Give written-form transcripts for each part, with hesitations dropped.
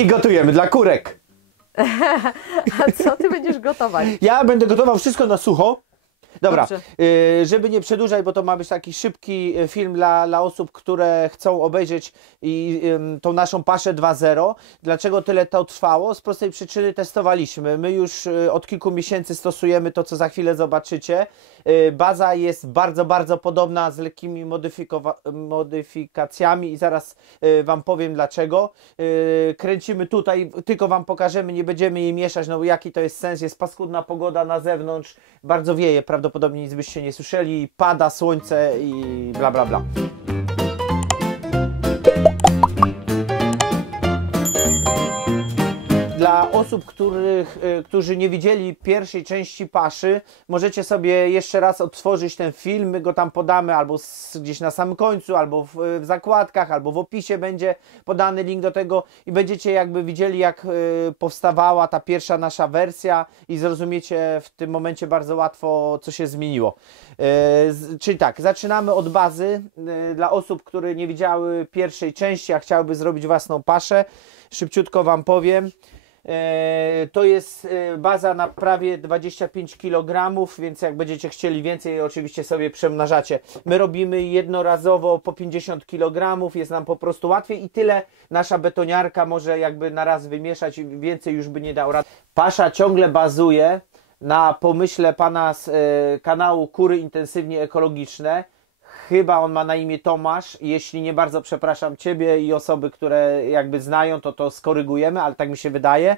I gotujemy dla kurek. A co ty będziesz gotować? Ja będę gotował wszystko na sucho. Dobra, Dobrze. żeby nie przedłużać, bo to ma być taki szybki film dla osób, które chcą obejrzeć tą naszą paszę 2.0. Dlaczego tyle to trwało? Z prostej przyczyny testowaliśmy. My już od kilku miesięcy stosujemy to, co za chwilę zobaczycie. Baza jest bardzo, bardzo podobna z lekkimi modyfikacjami i zaraz Wam powiem dlaczego. Kręcimy tutaj, tylko Wam pokażemy, nie będziemy jej mieszać, no bo jaki to jest sens, jest paskudna pogoda na zewnątrz, bardzo wieje, prawdopodobnie nic byście nie słyszeli, pada słońce i bla bla bla. Dla osób, którzy nie widzieli pierwszej części paszy, możecie sobie jeszcze raz odtworzyć ten film, my go tam podamy albo gdzieś na samym końcu, albo w zakładkach, albo w opisie będzie podany link do tego i będziecie jakby widzieli, jak powstawała ta pierwsza nasza wersja i zrozumiecie w tym momencie bardzo łatwo, co się zmieniło. Czyli tak, zaczynamy od bazy. Dla osób, które nie widziały pierwszej części, a chciałyby zrobić własną paszę, szybciutko Wam powiem. To jest baza na prawie 25 kg, więc jak będziecie chcieli więcej, oczywiście sobie przemnażacie. My robimy jednorazowo po 50 kg, jest nam po prostu łatwiej i tyle nasza betoniarka może jakby na raz wymieszać, więcej już by nie dał rady. Pasza ciągle bazuje na pomyśle pana z kanału Kury Intensywnie Ekologiczne. Chyba on ma na imię Tomasz, jeśli nie, bardzo przepraszam Ciebie i osoby, które jakby znają, to skorygujemy, ale tak mi się wydaje.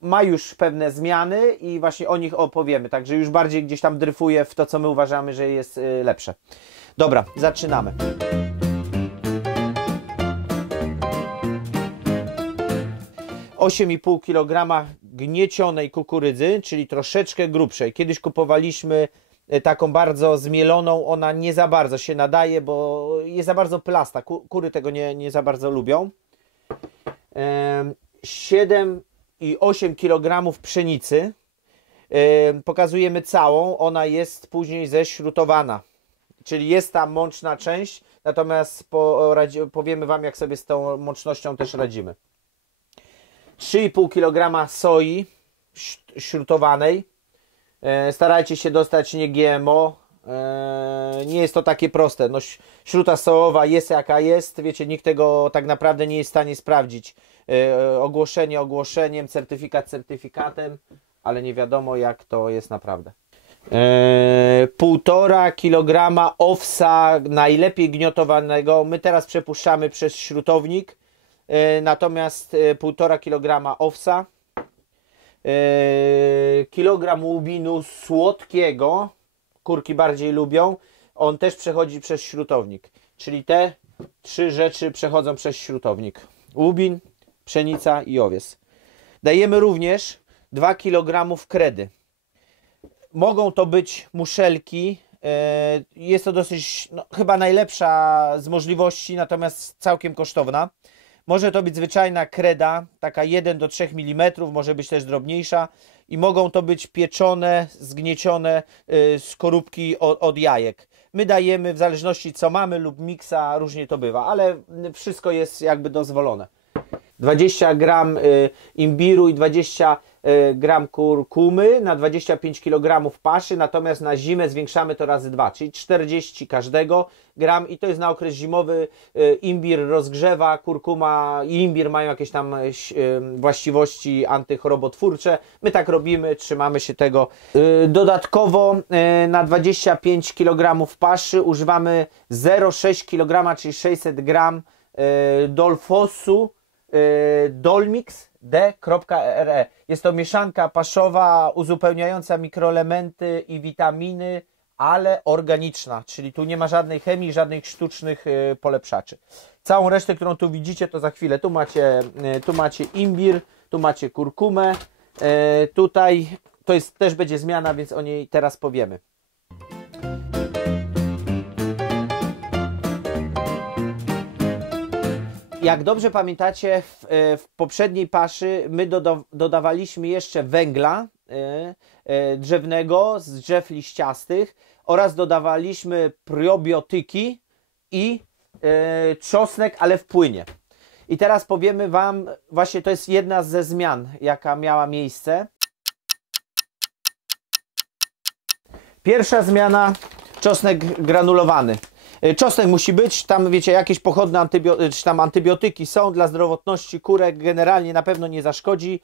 Ma już pewne zmiany i właśnie o nich opowiemy, także już bardziej gdzieś tam dryfuje w to, co my uważamy, że jest lepsze. Dobra, zaczynamy. ...8,5 kg gniecionej kukurydzy, czyli troszeczkę grubszej. Kiedyś kupowaliśmy taką bardzo zmieloną, ona nie za bardzo się nadaje, bo jest za bardzo plasta. Kury tego nie za bardzo lubią. 7,8 kg pszenicy. Pokazujemy całą, ona jest później ześrutowana. Czyli jest ta mączna część, natomiast powiemy Wam, jak sobie z tą mącznością też radzimy. 3,5 kg soi śrutowanej. Starajcie się dostać nie GMO, nie jest to takie proste. No, śruta sojowa jest jaka jest, wiecie, nikt tego tak naprawdę nie jest w stanie sprawdzić. Ogłoszenie ogłoszeniem, certyfikat certyfikatem, ale nie wiadomo, jak to jest naprawdę. 1,5 kg owsa najlepiej gniotowanego, my teraz przepuszczamy przez śrutownik, natomiast 1,5 kg owsa. Kilogram łubinu słodkiego, kurki bardziej lubią, on też przechodzi przez śrutownik, czyli te trzy rzeczy przechodzą przez śrutownik: łubin, pszenica i owies. Dajemy również 2 kg kredy. Mogą to być muszelki, jest to dosyć, no, chyba najlepsza z możliwości, natomiast całkiem kosztowna. Może to być zwyczajna kreda, taka 1 do 3 mm, może być też drobniejsza i mogą to być pieczone, zgniecione skorupki od jajek. My dajemy w zależności co mamy lub miksa, różnie to bywa, ale wszystko jest jakby dozwolone. 20 gram imbiru i 20 gram kurkumy na 25 kg paszy, natomiast na zimę zwiększamy to razy 2, czyli 40 każdego gram i to jest na okres zimowy. Imbir rozgrzewa, kurkuma i imbir mają jakieś tam właściwości antychorobotwórcze. My tak robimy, trzymamy się tego. Dodatkowo na 25 kg paszy używamy 0,6 kg, czyli 600 gram Dolfosu Dolmix D.RE. Jest to mieszanka paszowa uzupełniająca mikroelementy i witaminy, ale organiczna, czyli tu nie ma żadnej chemii, żadnych sztucznych polepszaczy. Całą resztę, którą tu widzicie, to za chwilę. Tu macie imbir, tu macie kurkumę, tutaj to też będzie zmiana, więc o niej teraz powiemy. Jak dobrze pamiętacie, w poprzedniej paszy my dodawaliśmy jeszcze węgla drzewnego z drzew liściastych oraz dodawaliśmy probiotyki i czosnek, ale w płynie. I teraz powiemy Wam, właśnie to jest jedna ze zmian, jaka miała miejsce. Pierwsza zmiana, czosnek granulowany. Czosnek musi być, tam wiecie, jakieś pochodne czy tam antybiotyki są dla zdrowotności kurek, generalnie na pewno nie zaszkodzi.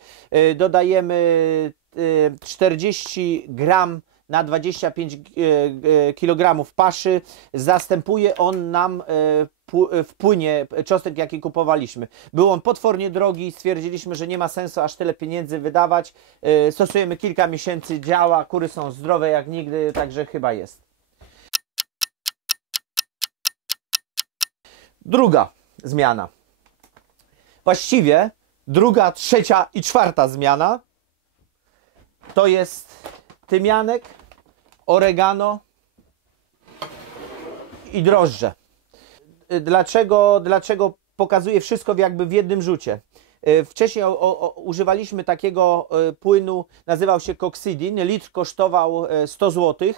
Dodajemy 40 gram na 25 kg paszy. Zastępuje on nam w płynie czosnek, jaki kupowaliśmy. Był on potwornie drogi, stwierdziliśmy, że nie ma sensu aż tyle pieniędzy wydawać. Stosujemy kilka miesięcy, działa, kury są zdrowe jak nigdy, także chyba jest. Druga zmiana. Właściwie druga, trzecia i czwarta zmiana to jest tymianek, oregano i drożdże. Dlaczego pokazuję wszystko jakby w jednym rzucie? Wcześniej używaliśmy takiego płynu, nazywał się Coccidin, litr kosztował 100 zł.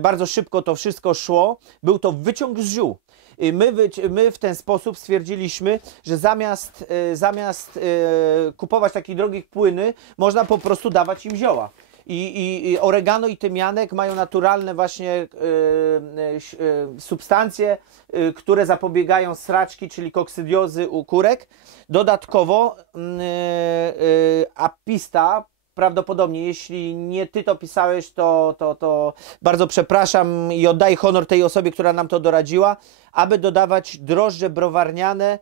Bardzo szybko to wszystko szło. Był to wyciąg z ziół. My w ten sposób stwierdziliśmy, że zamiast kupować takich drogich płyny, można po prostu dawać im zioła. I oregano i tymianek mają naturalne właśnie substancje, które zapobiegają sraczki, czyli kokcydiozy u kurek. Dodatkowo apista, prawdopodobnie, jeśli nie Ty to pisałeś, to bardzo przepraszam i oddaję honor tej osobie, która nam to doradziła, aby dodawać drożdże browarniane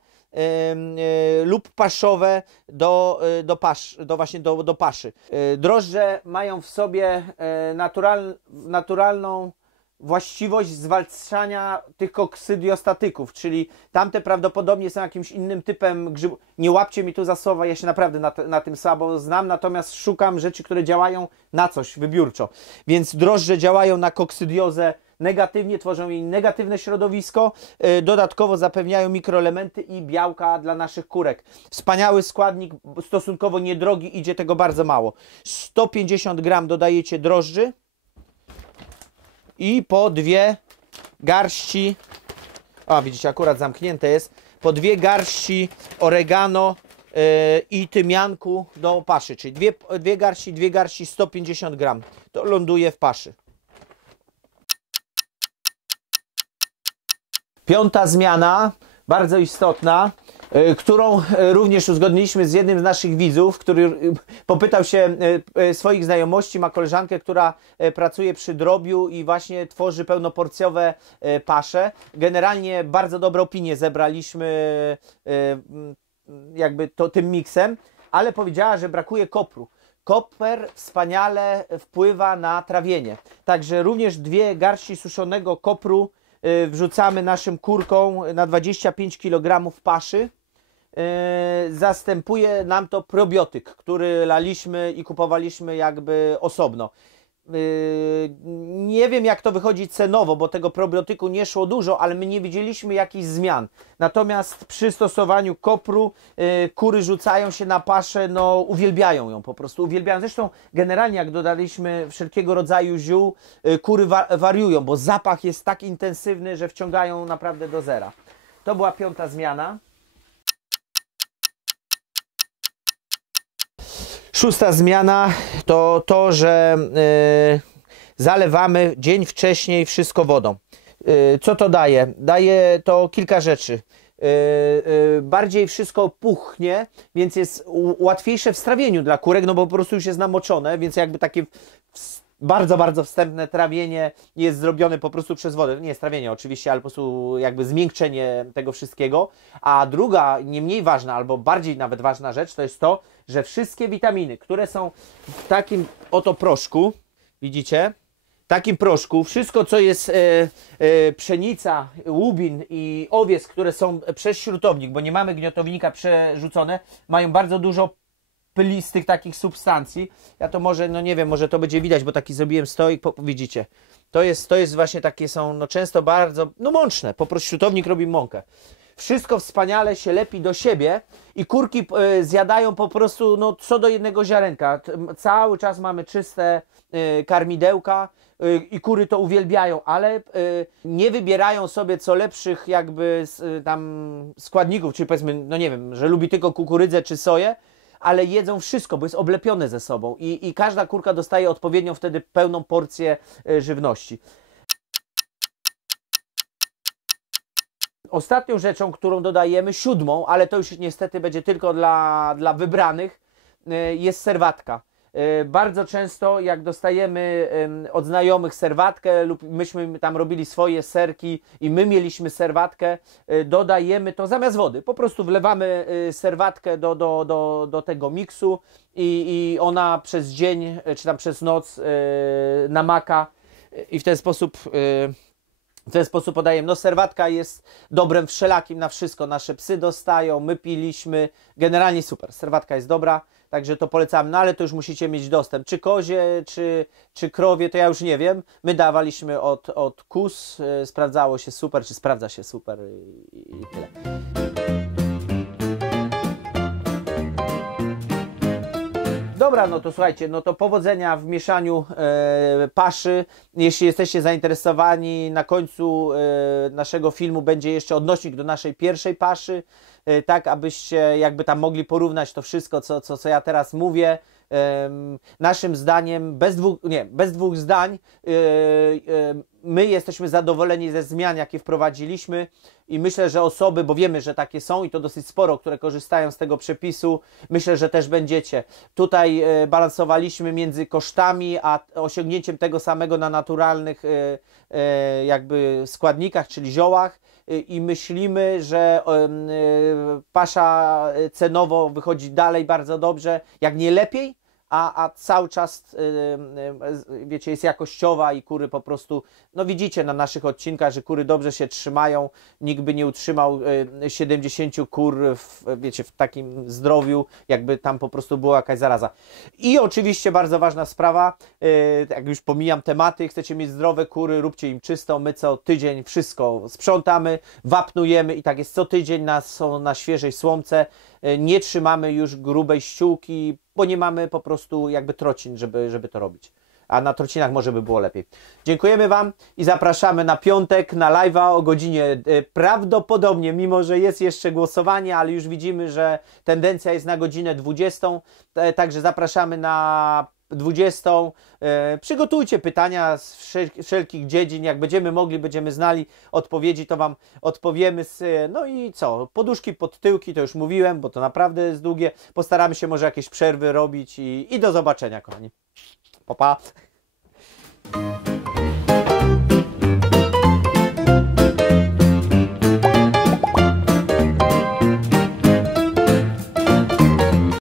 lub paszowe do paszy. Drożdże mają w sobie naturalną właściwość zwalczania tych kokcydiostatyków, czyli tamte prawdopodobnie są jakimś innym typem grzybów. Nie łapcie mi tu za słowa, ja się naprawdę na tym słabo znam, natomiast szukam rzeczy, które działają na coś wybiórczo. Więc drożdże działają na kokcydiozę negatywnie, tworzą jej negatywne środowisko, dodatkowo zapewniają mikroelementy i białka dla naszych kurek. Wspaniały składnik, stosunkowo niedrogi, idzie tego bardzo mało. 150 gram dodajecie drożdży i po 2 garści, widzicie, akurat zamknięte jest, po 2 garści oregano i tymianku do paszy, czyli 2 garści 150 gram. To ląduje w paszy. Piąta zmiana, bardzo istotna, którą również uzgodniliśmy z jednym z naszych widzów, który popytał się swoich znajomości, ma koleżankę, która pracuje przy drobiu i właśnie tworzy pełnoporcjowe pasze. Generalnie bardzo dobre opinie zebraliśmy jakby tym miksem, ale powiedziała, że brakuje kopru. Koper wspaniale wpływa na trawienie. Także również 2 garści suszonego kopru wrzucamy naszym kurkom na 25 kg paszy. Zastępuje nam to probiotyk, który laliśmy i kupowaliśmy jakby osobno. Nie wiem, jak to wychodzi cenowo, bo tego probiotyku nie szło dużo, ale my nie widzieliśmy jakichś zmian. Natomiast przy stosowaniu kopru kury rzucają się na paszę, no uwielbiają ją, po prostu uwielbiają. Zresztą generalnie jak dodaliśmy wszelkiego rodzaju ziół, kury wariują, bo zapach jest tak intensywny, że wciągają naprawdę do zera. To była piąta zmiana. Szósta zmiana to to, że zalewamy dzień wcześniej wszystko wodą. Co to daje? Daje to kilka rzeczy. Bardziej wszystko puchnie, więc jest łatwiejsze w strawieniu dla kurek, no bo po prostu już jest namoczone, więc jakby takie bardzo, bardzo wstępne trawienie jest zrobione po prostu przez wodę. Nie strawienie oczywiście, ale po prostu jakby zmiękczenie tego wszystkiego. A druga, nie mniej ważna, albo bardziej nawet ważna rzecz, to jest to, że wszystkie witaminy, które są w takim oto proszku, widzicie? W takim proszku, wszystko co jest pszenica, łubin i owiec, które są przez śrutownik, bo nie mamy gniotownika przerzucone, mają bardzo dużo pylistych takich substancji. Ja to może, no nie wiem, może to będzie widać, bo taki zrobiłem stoik, widzicie. To jest właśnie takie są, no często bardzo, no mączne, po prostu śrutownik robi mąkę. Wszystko wspaniale się lepi do siebie i kurki zjadają po prostu no, co do jednego ziarenka. Cały czas mamy czyste karmidełka. i kury to uwielbiają, ale nie wybierają sobie co lepszych jakby tam składników, czyli powiedzmy, no nie wiem, że lubi tylko kukurydzę czy soję, ale jedzą wszystko, bo jest oblepione ze sobą i każda kurka dostaje odpowiednią wtedy pełną porcję żywności. Ostatnią rzeczą, którą dodajemy, 7., ale to już niestety będzie tylko dla wybranych, jest serwatka. Bardzo często jak dostajemy od znajomych serwatkę lub myśmy tam robili swoje serki i my mieliśmy serwatkę, dodajemy to zamiast wody. Po prostu wlewamy serwatkę do tego miksu i ona przez dzień czy tam przez noc namaka i w ten sposób podajemy. No serwatka jest dobrem wszelakim na wszystko. Nasze psy dostają, my piliśmy. Generalnie super. Serwatka jest dobra, także to polecamy. No ale to już musicie mieć dostęp. Czy kozie, czy krowie, to ja już nie wiem. My dawaliśmy od KUS. Sprawdzało się super, czy sprawdza się super i tyle. Dobra, no to słuchajcie, no to powodzenia w mieszaniu paszy. Jeśli jesteście zainteresowani, na końcu naszego filmu będzie jeszcze odnośnik do naszej pierwszej paszy, tak abyście jakby tam mogli porównać to wszystko, co ja teraz mówię. Naszym zdaniem, bez dwóch zdań, my jesteśmy zadowoleni ze zmian, jakie wprowadziliśmy i myślę, że osoby, bo wiemy, że takie są i to dosyć sporo, które korzystają z tego przepisu, myślę, że też będziecie. Tutaj balansowaliśmy między kosztami, a osiągnięciem tego samego na naturalnych jakby składnikach, czyli ziołach i myślimy, że pasza cenowo wychodzi dalej bardzo dobrze, jak nie lepiej, a cały czas, wiecie, jest jakościowa i kury po prostu, no widzicie na naszych odcinkach, że kury dobrze się trzymają, nikt by nie utrzymał 70 kur wiecie, w takim zdrowiu, jakby tam po prostu była jakaś zaraza. I oczywiście bardzo ważna sprawa, jak już pomijam tematy, chcecie mieć zdrowe kury, róbcie im czysto, my co tydzień wszystko sprzątamy, wapnujemy i tak jest co tydzień, są na świeżej słomce, nie trzymamy już grubej ściółki, bo nie mamy po prostu jakby trocin, żeby to robić. A na trocinach może by było lepiej. Dziękujemy Wam i zapraszamy na piątek na live'a o godzinie prawdopodobnie, mimo że jest jeszcze głosowanie, ale już widzimy, że tendencja jest na godzinę 20. Także zapraszamy na 20. Przygotujcie pytania z wszelkich dziedzin. Jak będziemy mogli, będziemy znali odpowiedzi, to Wam odpowiemy. No i co? Poduszki pod tyłki, to już mówiłem, bo to naprawdę jest długie. Postaramy się może jakieś przerwy robić i do zobaczenia, kochani. Pa, pa.